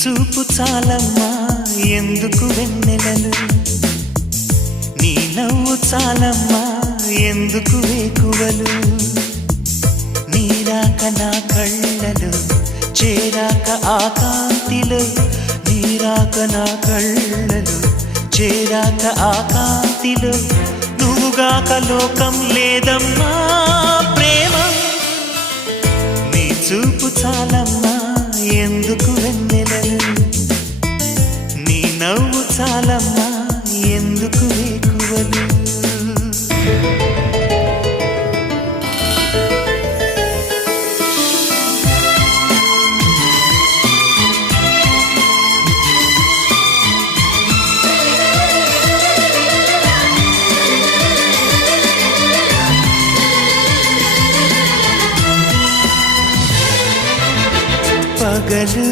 చూపు చాలమ్మా ఎందుకు వెన్నెలలు, నీ నవ్వు చాలమ్మా ఎందుకు వేకువలు, నీరాక నా కళ్ళలు చేరాక ఆ కాంతిలో, నీరాక నా కళ్ళలు చేరాక ఆ కాంతిలో, నువ్వుగాక లోకం లేదమ్మా ప్రేమ. నీ చూపు చాలమ్మా ఎందుకు వెన్నెలలు, నీ నవ్వు చాలమ్మా ఎందుకు వేకువలు. పగలు